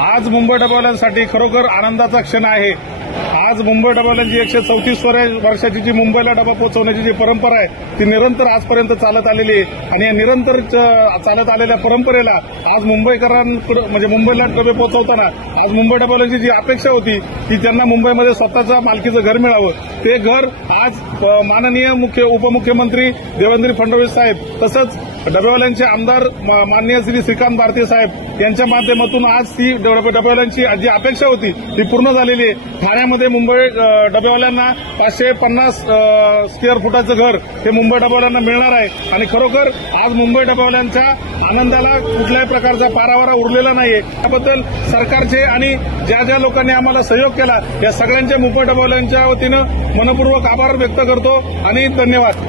आज मुंबई डबेवाल्यांसाठी खरोखर आनंदाचा क्षण आहे। आज मुंबई डबेवाल्यांची 134 वर्षाची जी मुंबईला डबा पोहोचवण्याची जी परंपरा आहे ती निरंतर आजपर्यंत चालत आलेली आहे आणि या निरंतर चालत आलेल्या परंपरेला आज मुंबईकरांकडे म्हणजे मुंबईला डबे पोहोचवताना आज मुंबई डबेवाल्यांची जी अपेक्षा होती की त्यांना मुंबईमध्ये स्वतःच्या मालकीचं घर मिळावं, ते घर आज माननीय उपमुख्यमंत्री देवेंद्र फडणवीस साहेब तसंच डबेवाल्यांचे आमदार माननीय श्री श्रीकांत भारती साहेब यांच्या माध्यमातून आज ती डबेवाल्यांची जी अपेक्षा होती ती पूर्ण झालेली आहे। ठाण्यामध्ये मुंबई डबेवाल्यांना 550 स्क्वेअर फुटाचं घर हे मुंबई डबेवाल्यांना मिळणार आहे आणि खरोखर आज मुंबई डबेवाल्यांच्या आनंदाला कुठल्याही प्रकारचा पारावारा उरलेला नाहीये। त्याबद्दल सरकारचे आणि ज्या ज्या लोकांनी आम्हाला सहयोग केला या सगळ्यांच्या मुंबई डबेवाल्यांच्या वतीनं मनपूर्वक आभार व्यक्त करतो आणि धन्यवाद।